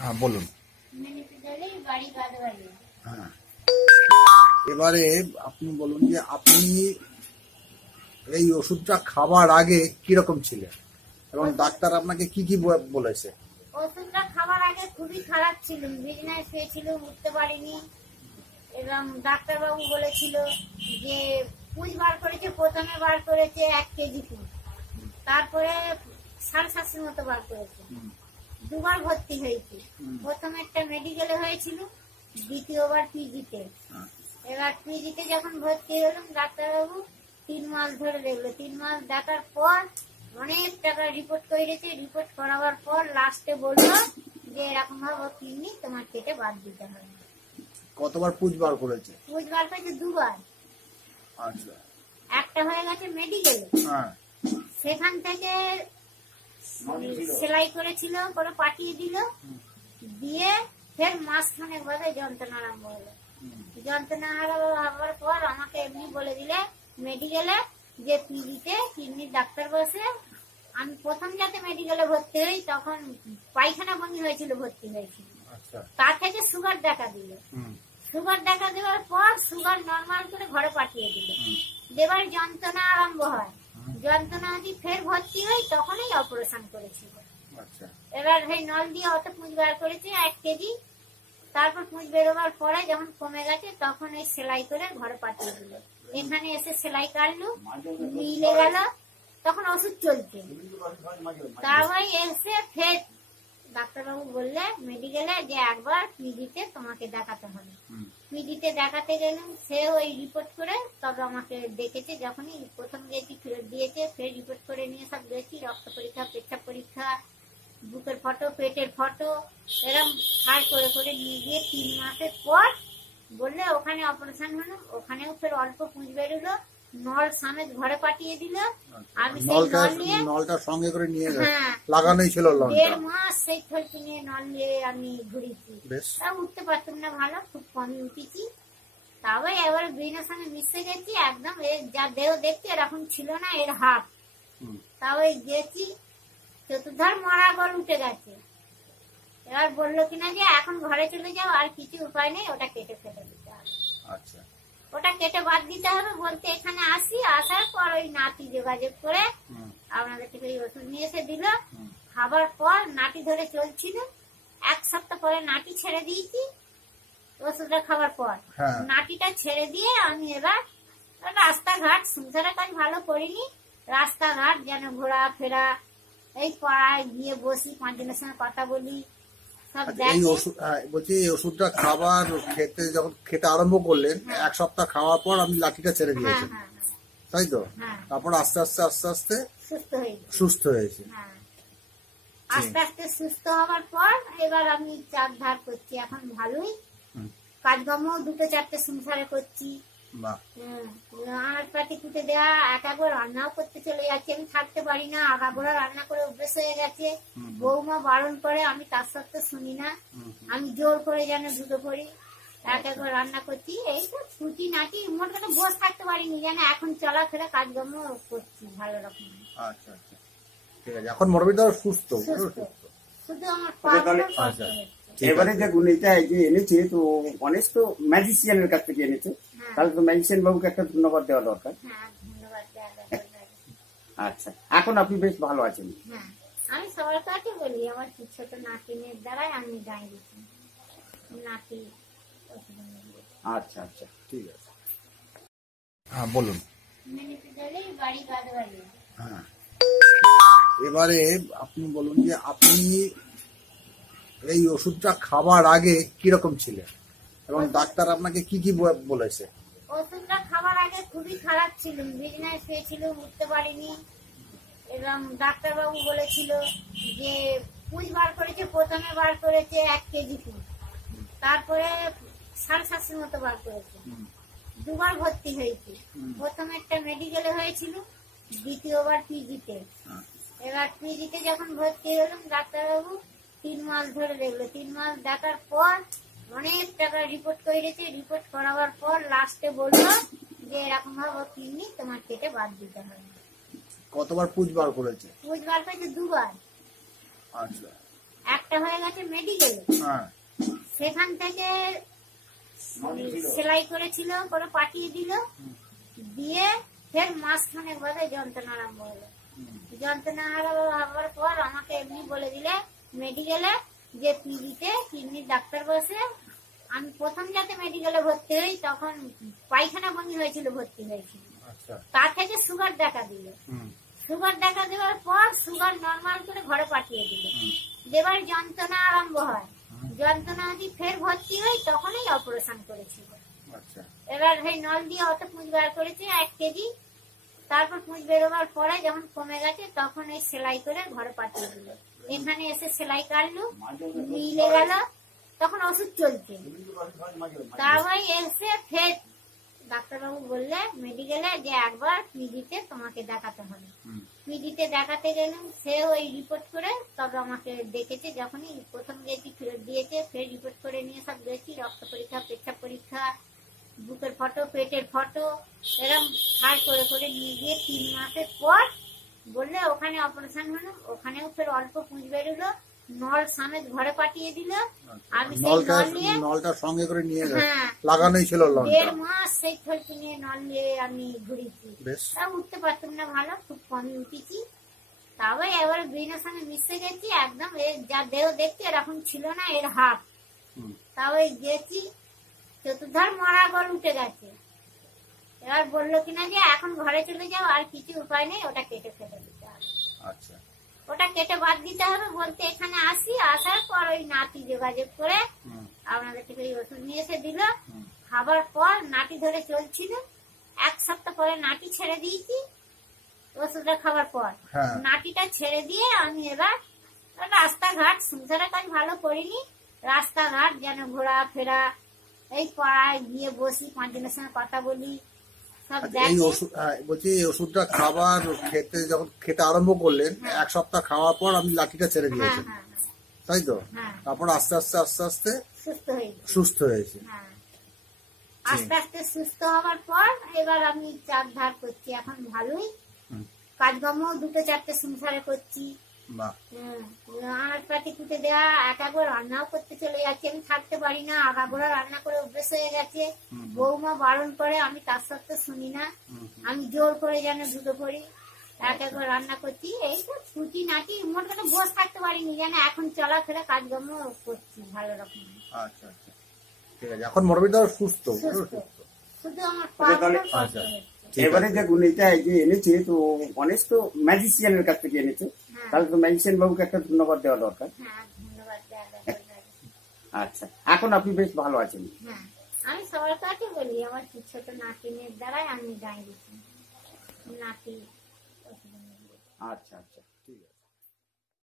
হ্যাঁ বলুন। হ্যাঁ, এবারে আপনি বলুন যে আপনি এই ওষুধটা খাবার আগে কিরকম ছিলেন এবং ডাক্তার আপনাকে কি কি বলেছে? ওষুধটা খাবার আগে খুবই খারাপ ছিল, বিছানায় শুয়েছিল, উঠতে পারিনি। এবং ডাক্তারবাবু বলেছিল যে পুঁজ বার করেছে, প্রথমে বার করেছে 1 কেজি পুঁজ, তারপরে 750 মতো বার করেছে। দুবার ভর্তি হয়েছি, প্রথমে একটা মেডিকেলে হয়েছিল, দ্বিতীয়বার পিজিতে। এবার পিজিতে যখন ভর্তি হলাম, ডাক্তারবাবু 3 মাস ধরে দেখলো। 3 মাস দেখার পর অনেক টাকা রিপোর্ট করেছে। রিপোর্ট করাবার পর লাস্টে বললো যে এরকম ভাবে কিডনি তোমার কেটে বাদ দিতে হবে। কতবার পুঁজ বার করেছে? পুঁজ বার করেছে 2 বার। আচ্ছা, একটা হয়ে গেছে মেডিকেলে, হ্যাঁ, সেখান থেকে সেলাই করেছিল, করে পাঠিয়ে দিল, দিয়ে ফের মাসখানেক বাদে যন্ত্রণা আরম্ভ হলো। যন্ত্রণা আরম্ভ হওয়ার পর আমাকে এমনি বলে দিলে মেডিকেলে যে পিজিতে কিডনির ডাক্তার বসে। আমি প্রথম যাতে মেডিকেলে ভর্তি হই তখন পায়খানা বমি হয়েছিল, ভর্তি হয়েছিল। তার থেকে সুগার দেখা দিল। সুগার দেখা দেওয়ার পর সুগার নর্মাল করে ঘরে পাঠিয়ে দিল। এবার যন্ত্রণা আরম্ভ হয়, যন্ত্রণা যদি ফের ভর্তি হই তখনই অপারেশন করেছিল। এবার সেই নল দিয়ে অত পুঁজ বার করেছে 1 কেজি। তারপর পুঁজ বেরোবার পরে যখন কমে গেছে তখন এই সেলাই করে ঘরে পাঠিয়ে দিল। এখানে এসে সেলাই কাটলো, মিলে গেল, তখন ওষুধ চলছে। তারপরে এসে ফের ডাক্তারবাবু বললে মেডিকেলে যে একবার পিজিতে তোমাকে দেখাতে হবে। পিজিতে দেখাতে গেলাম, সে ওই রিপোর্ট করে তবে আমাকে ডেকেছে। যখনই প্রথম গেছি ফেরত দিয়েছে, ফের রিপোর্ট করে নিয়ে সব গেছি, রক্ত পরীক্ষা, পেচ্ছাপ পরীক্ষা, বুকের ফটো, পেটের ফটো, এরকম হার করে করে নিয়ে গিয়ে 3 মাসের পর বললে ওখানে অপারেশন হলো। ওখানেও ফের অল্প পুঁজ বেরোলো, নল সমেত ঘরে পাঠিয়ে দিল। আমি সেই নল নিয়ে নলটা সঙ্গে করে নিয়ে লাগানোই ছিল। 1.5 মাস সেই থলকি নিয়ে নল নিয়ে আমি ঘুরেছি। তা উঠতে পারতাম না, ভালো খুব কমই উঠেছি। তবে এবার ব্রেনের সঙ্গে মিশে গেছি একদম। যা দেহ দেখতে এরকম ছিল না, এর হাত। তবে গেছি, চতুর্ধার মরা গল উঠে গেছে। এবার বললো কিনা যে এখন ঘরে চলে যাও, আর কিছু উপায় নেই, ওটা কেটে ফেলে দিতে হবে। আচ্ছা, ওটা কেটে বাদ দিতে হবে বলতে এখানে আসি। আসার পর ওই নাতি যোগাযোগ করে আপনাদের থেকে ওই ওষুধ নিয়ে এসে দিল। খাবার পর নাটি ধরে চলছিল, 1 সপ্তাহ পরে নাটি ছেড়ে দিয়েছি। ওষুধটা খাবার পর নাটিটা ছেড়ে দিয়ে আমি এবার রাস্তাঘাট, সংসারের কাজ ভালো করিনি, রাস্তাঘাট যেন ঘোরা ফেরা, এই পাড়ায় গিয়ে বসি, 5 জনের সঙ্গে কথা বলি, সব দেখি। বলছি এই ওষুধটা খাবার যখন খেতে আরম্ভ করলেন, 1 সপ্তাহ খাওয়ার পর আমি লাঠিটা ছেড়ে দিয়েছি, তাই তো? তারপর আস্তে আস্তে আস্তে আস্তে সুস্থ হয়েছে। আস্তে আস্তে সুস্থ হওয়ার পর এবার আমি চার ধার করছি, এখন ভালোই কাজকর্ম 2-4টে সংসারে করছি। আনাজ পাতি কুটে দেওয়া, একবার রান্নাও করতে চলে যাচ্ছি। আমি থাকতে পারি না, আগাগোড়া রান্না করে অভ্যেস হয়ে গেছে। বৌমা বারণ করে, আমি তার সত্ত্বেও শুনি না, আমি জোর করে যেন ঢুকে পড়ি, একবার রান্না করছি। এই তো ছুটি নাটি মোট কথা বসে থাকতে পারিনি, যেন এখন চলাফেরা কাজকর্ম করছি ভালো রকম। আচ্ছা আচ্ছা, ঠিক আছে। এখন মোটামুটি সুস্থ, শুধু আমার পা। এবারে দেখুন, এটা যে এনেছে তো অনেক তো ম্যাজিশিয়ানের কাছ থেকে এনেছে, তাহলে তো ম্যাজিশিয়ান বাবুকে একটা ধন্যবাদ দেওয়া দরকার। আচ্ছা, এখন আপনি বেশ ভালো আছেন? আমি সবার কাছে বলি, আমার ছোট নাতিনের দ্বারাই আমি দাঁড়িয়েছি, নাতি। আচ্ছা আচ্ছা, ঠিক আছে। হ্যাঁ বলুন। হ্যাঁ, এবারে আপনি বলুন যে আপনি এই ওষুধটা খাবার আগে কিরকম ছিলেন এবং ডাক্তার আপনাকে কি কি বলেছে? ওষুধটা খাবার আগে খুবই খারাপ ছিল, বিছানায় শুয়েছিল, উঠতে পারিনি। এবং ডাক্তারবাবু বলেছিল যে পুঁজ বার করেছে, প্রথমে বার করেছে 1 কেজি পুঁজ, তারপরে 750 মতো বার করেছে। 2 বার ভর্তি হয়েছি, প্রথমে একটা মেডিকেলে হয়েছিল, দ্বিতীয়বার পিজিতে। এবার পিজিতে যখন ভর্তি হলাম, ডাক্তারবাবু 3 মাস ধরে দেখলো। 3 মাস দেখার পর অনেক টাকা রিপোর্ট করেছে। রিপোর্ট করাবার পর লাস্টে বললো যে এরকম ভাবে কিডনি তোমার কেটে বাদ দিতে হবে। কতবার পুঁজ বার করেছে? পুঁজ বার করেছে 2 বার। আচ্ছা, একটা হয়ে গেছে মেডিকেলে, হ্যাঁ সেখান থেকে সেলাই করেছিল, করে পাঠিয়ে দিল, দিয়ে ফের মাসখানেক বাদে যন্ত্রণা আরম্ভ হলো। যন্ত্রণা হওয়ার পর আমাকে এমনি বলে দিলে মেডিকেলে যে পিজিতে কিডনির ডাক্তার বসে। আমি প্রথম যাতে মেডিকেলে ভর্তি হই তখন পায়খানা বমি হয়েছিল, ভর্তি হয়েছিল। আচ্ছা তার থেকে সুগার দেখা দিল। সুগার দেখা দেওয়ার পর সুগার নর্মাল করে ঘরে পাঠিয়ে দিল। এবার যন্ত্রণা আরম্ভ হয়, যন্ত্রণা যদি ফের ভর্তি হই তখনই অপারেশন করেছিল। আচ্ছা এবার সেই নল দিয়ে অত পুঁজ বার করেছে 1 কেজি। তারপর পুঁজ বেরোবার পরে যখন কমে গেছে তখন এই সেলাই করে ঘরে পাঠিয়ে দিল। এখানে এসে সেলাই কাটলু, মিলে গেল, তখন ওষুধ চলছে। তারপর এসে ফের ডাক্তারবাবু বললে মেডিকেলে যে একবার পিজিতে তোমাকে দেখাতে হবে। পিজিতে দেখাতে গেলাম, সে ওই রিপোর্ট করে তবে আমাকে ডেকেছে। যখনই প্রথম গেছি ফেরত দিয়েছে, ফের রিপোর্ট করে নিয়ে সব গেছি, রক্ত পরীক্ষা, পেচ্ছাপ পরীক্ষা, বুকের ফটো, পেটের ফটো, এরকম হার করে করে নিয়ে গিয়ে 3 মাসের পর বললে ওখানে অপারেশন হলো। ওখানেও ফের অল্প পুঁজ বেরোলো, নল সমেত ঘরে পাঠিয়ে দিল। আমি সেই নল নিয়ে নলটা সঙ্গে করে নিয়ে গেছে, হ্যাঁ, লাগানোই ছিল লনটা। 1.5 মাস সেই থলটি নিয়ে নল নিয়ে আমি ঘুরেছি। বেশ তা উঠতে পারতাম না, ভালো খুব কমই উঠেছি। তবে এবার ব্রেনের সঙ্গে মিশে গেছি একদম। এর যা দেহ দেখতে এরকম ছিল না, এর হাত। তবে গেছি, চতুর্ধার মরা গল উঠে গেছে। এবার বললো কিনা যে এখন ঘরে চলে যাও, আর কিছু উপায় নেই, ওটা কেটে ফেলে দিতে হবে। আচ্ছা ওটা কেটে বাদ দিতে হবে বলতে এখানে আসি, আসার পর ওই নাতি যোগাযোগ করে আপনাদের থেকে ওই ওষুধ নিয়ে এসে দিল। খাবার পর নাতি ধরে চলছিল, 1 সপ্তাহ পরে নাতি ছেড়ে দিয়েছি। ওষুধটা খাবার পর হ্যাঁ। নাতিটা ছেড়ে দিয়ে আমি এবার রাস্তাঘাট, সংসারের কাজ ভালো করিনি, রাস্তাঘাট যেন ঘোরাফেরা, এই পাড়ায় গিয়ে বসি, 5 জনের সঙ্গে কথা বলি, সব আচ্ছা, এই দেখে। ওষুধ বলছি এই ওষুধটা খাবার খেতে যখন খেতে আরম্ভ করলেন, 1 সপ্তাহ খাওয়ার পর আপনি লাঠিটা ছেড়ে হ্যাঁ দিয়েছেন, হ্যাঁ তাই তো? হ্যাঁ, তারপর আস্তে আস্তে আস্তে আস্তে সুস্থ হয়ে গেছি। সুস্থ হয়েছে। হ্যাঁ, আস্তে আস্তে সুস্থ হওয়ার পর এবার আমি চার ধার করছি, এখন ভালোই কাজকর্ম 2-4টে সংসারে করছি। বাহ আনাজ পাতি কুটে দেওয়া, একবার রান্নাও করতে চলে যাচ্ছি। আমি থাকতে পারি না, আগাগোড়া রান্না করে অভ্যেস হয়ে গেছে। বৌমা বারণ করে, আমি তার সত্ত্বেও শুনি না, আমি জোর করে যেন ঢুকে পড়ি, একবার রান্না করছি। এই তো ছুটি নাটি, মোট কথা বসে থাকতে পারিনি, যেন এখন চলাফেরা কাজকর্ম করছি ভালো রকম। আচ্ছা আচ্ছা ঠিক আছে, এখন মোটামুটি তাও সুস্থ। শুধু আমার পাগুলো কষ্ট আচ্ছা। হচ্ছে। এবারে দেখুন এটা এই যে এনেছে, তো অনেক তো ম্যাজিশিয়ানের কাছ থেকে এনেছে, তাহলে তো ম্যাজিশিয়ান বাবুকে একটা ধন্যবাদ দেওয়া দরকার। হ্যাঁ, ধন্যবাদ দেওয়া দরকার। আচ্ছা, এখন আপনি বেশ ভালো আছেন। হ্যাঁ, আমি সবার কাছে বলি আমার ছোট নাতিনের দ্বারাই আমি দাঁড়িয়েছি, নাতি। আচ্ছা আচ্ছা ঠিক আছে।